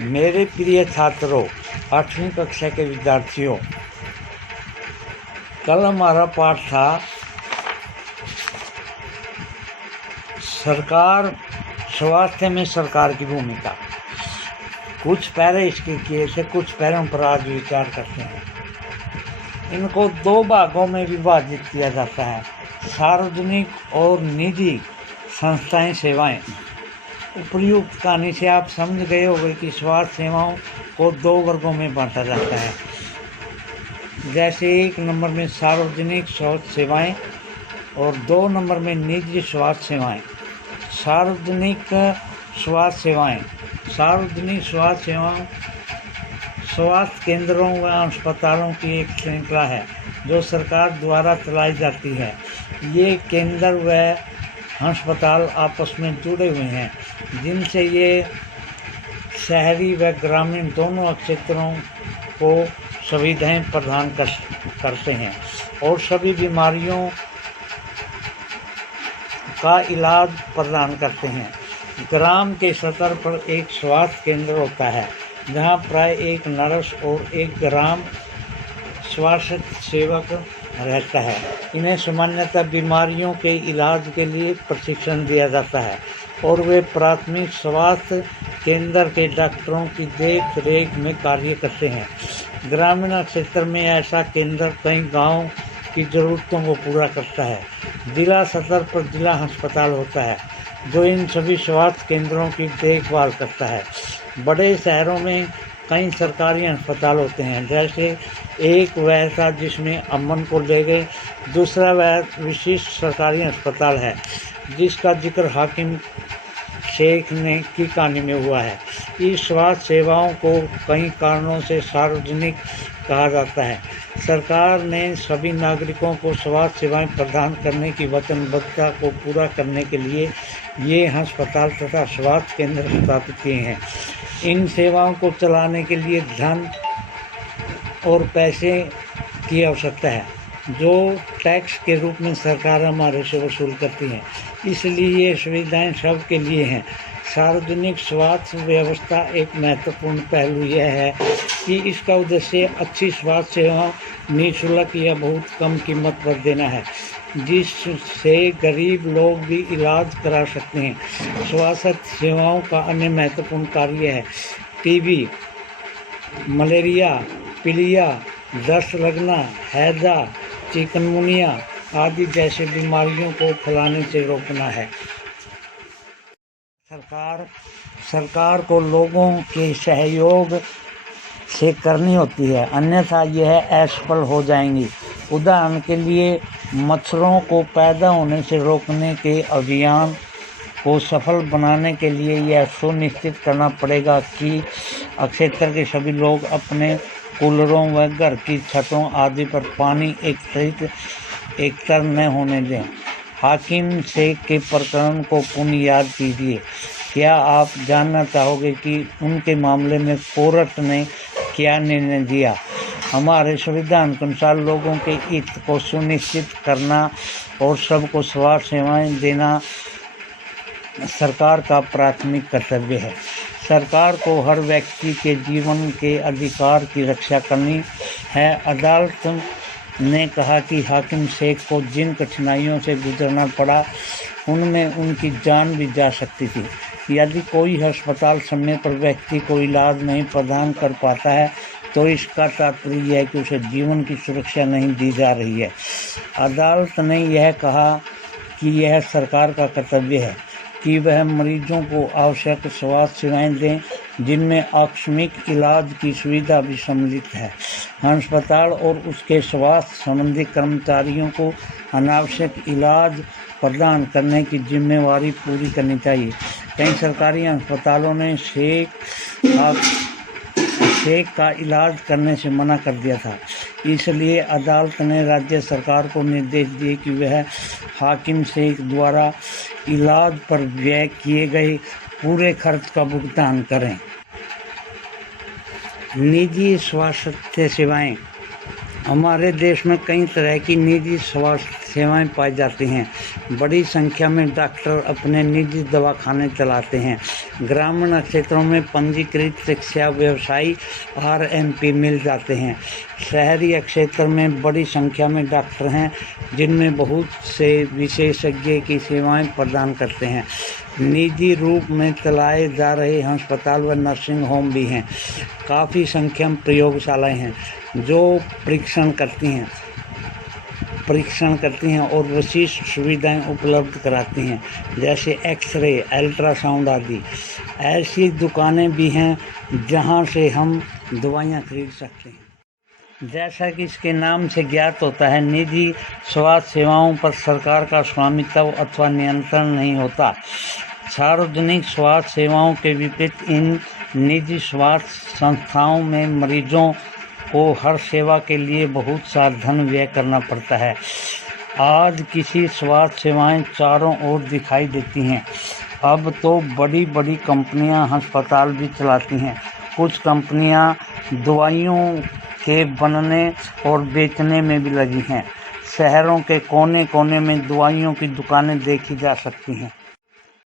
मेरे प्रिय छात्रों, 8वीं कक्षा के विद्यार्थियों, कल हमारा पाठ था सरकार, स्वास्थ्य में सरकार की भूमिका। कुछ पैरे इसके किए थे, कुछ पैरों पर आज विचार करते हैं। इनको दो भागों में विभाजित किया जाता है, सार्वजनिक और निजी संस्थाएं सेवाएं। उपर्युक्त कहानी से आप समझ गए होंगे कि स्वास्थ्य सेवाओं को दो वर्गों में बांटा जाता है। जैसे 1 नंबर में सार्वजनिक स्वास्थ्य सेवाएं और 2 नंबर में निजी स्वास्थ्य सेवाएं। सार्वजनिक स्वास्थ्य सेवाएं स्वास्थ्य केंद्रों व अस्पतालों की एक श्रृंखला है जो सरकार द्वारा चलाई जाती है। ये केंद्र व अस्पताल आपस में जुड़े हुए हैं, जिनसे ये शहरी व ग्रामीण दोनों क्षेत्रों को सुविधाएं प्रदान करते हैं और सभी बीमारियों का इलाज प्रदान करते हैं। ग्राम के स्तर पर एक स्वास्थ्य केंद्र होता है जहां प्राय एक नर्स और एक ग्राम स्वास्थ्य सेवक रहता है। इन्हें सामान्यतः बीमारियों के इलाज के लिए प्रशिक्षण दिया जाता है और वे प्राथमिक स्वास्थ्य केंद्र के डॉक्टरों की देख रेख में कार्य करते हैं। ग्रामीण क्षेत्र में ऐसा केंद्र कई गांव की ज़रूरतों को पूरा करता है। जिला स्तर पर जिला अस्पताल होता है जो इन सभी स्वास्थ्य केंद्रों की देखभाल करता है। बड़े शहरों में कई सरकारी अस्पताल होते हैं, जैसे एक वैसा जिसमें अमन को ले गए, दूसरा वह विशिष्ट सरकारी अस्पताल है जिसका जिक्र हाकिम शेख ने की कहानी में हुआ है। इस स्वास्थ्य सेवाओं को कई कारणों से सार्वजनिक कहा जाता है। सरकार ने सभी नागरिकों को स्वास्थ्य सेवाएं प्रदान करने की वचनबद्धता को पूरा करने के लिए ये अस्पताल तथा स्वास्थ्य केंद्र स्थापित किए हैं। इन सेवाओं को चलाने के लिए धन और पैसे की आवश्यकता है जो टैक्स के रूप में सरकार हमारे से वसूल करती है, इसलिए ये सुविधाएं सबके लिए हैं। सार्वजनिक स्वास्थ्य व्यवस्था एक महत्वपूर्ण पहलू यह है कि इसका उद्देश्य अच्छी स्वास्थ्य सेवाओं निःशुल्क या बहुत कम कीमत पर देना है, जिससे गरीब लोग भी इलाज करा सकते हैं। स्वास्थ्य सेवाओं का अन्य महत्वपूर्ण कार्य है टीबी, मलेरिया, पीलिया, दस्त लगना, हैजा, चिकनगुनिया आदि जैसे बीमारियों को फैलाने से रोकना है। सरकार को लोगों के सहयोग से करनी होती है, अन्यथा यह असफल हो जाएंगी। उदाहरण के लिए मच्छरों को पैदा होने से रोकने के अभियान को सफल बनाने के लिए यह सुनिश्चित करना पड़ेगा कि क्षेत्र के सभी लोग अपने कूलरों व घर की छतों आदि पर पानी एकत्र न होने दें। हाकिम शेख के प्रकरण को पुनः याद कीजिए। क्या आप जानना चाहोगे कि उनके मामले में कोर्ट ने क्या निर्णय दिया? हमारे संविधान के अनुसार लोगों के हित को सुनिश्चित करना और सबको स्वास्थ्य सेवाएं देना सरकार का प्राथमिक कर्तव्य है। सरकार को हर व्यक्ति के जीवन के अधिकार की रक्षा करनी है। अदालत ने कहा कि हाकिम शेख को जिन कठिनाइयों से गुजरना पड़ा उनमें उनकी जान भी जा सकती थी। यदि कोई अस्पताल समय पर व्यक्ति को इलाज नहीं प्रदान कर पाता है तो इसका तात्पर्य यह है कि उसे जीवन की सुरक्षा नहीं दी जा रही है। अदालत ने यह कहा कि यह सरकार का कर्तव्य है कि वह मरीजों को आवश्यक स्वास्थ्य सेवाएं दें, जिनमें आकस्मिक इलाज की सुविधा भी सम्मिलित है। अस्पताल और उसके स्वास्थ्य संबंधी कर्मचारियों को अनावश्यक इलाज प्रदान करने की जिम्मेवारी पूरी करनी चाहिए। कई सरकारी अस्पतालों ने शेख का इलाज करने से मना कर दिया था, इसलिए अदालत ने राज्य सरकार को निर्देश दिए कि वह हाकिम शेख द्वारा इलाज पर व्यय किए गए पूरे खर्च का भुगतान करें। निजी स्वास्थ्य सेवाएं। हमारे देश में कई तरह की निजी स्वास्थ्य सेवाएं पाई जाती हैं। बड़ी संख्या में डॉक्टर अपने निजी दवाखाने चलाते हैं। ग्रामीण क्षेत्रों में पंजीकृत शिक्षा व्यवसायी RMP मिल जाते हैं। शहरी क्षेत्र में बड़ी संख्या में डॉक्टर हैं जिनमें बहुत से विशेषज्ञ की सेवाएं प्रदान करते हैं। निजी रूप में चलाए जा रहे अस्पताल व नर्सिंग होम भी हैं। काफ़ी संख्या में प्रयोगशालाएं हैं जो परीक्षण करती हैं और विशिष्ट सुविधाएं उपलब्ध कराती हैं, जैसे एक्सरे, अल्ट्रासाउंड आदि। ऐसी दुकानें भी हैं जहां से हम दवाइयां खरीद सकते हैं। जैसा कि इसके नाम से ज्ञात होता है, निजी स्वास्थ्य सेवाओं पर सरकार का स्वामित्व अथवा नियंत्रण नहीं होता। सार्वजनिक स्वास्थ्य सेवाओं के विपरीत इन निजी स्वास्थ्य संस्थाओं में मरीजों को हर सेवा के लिए बहुत सा धन व्यय करना पड़ता है। आज किसी स्वास्थ्य सेवाएं चारों ओर दिखाई देती हैं। अब तो बड़ी बड़ी कंपनियां अस्पताल भी चलाती हैं। कुछ कंपनियां दवाइयों के बनने और बेचने में भी लगी हैं। शहरों के कोने कोने में दवाइयों की दुकानें देखी जा सकती हैं।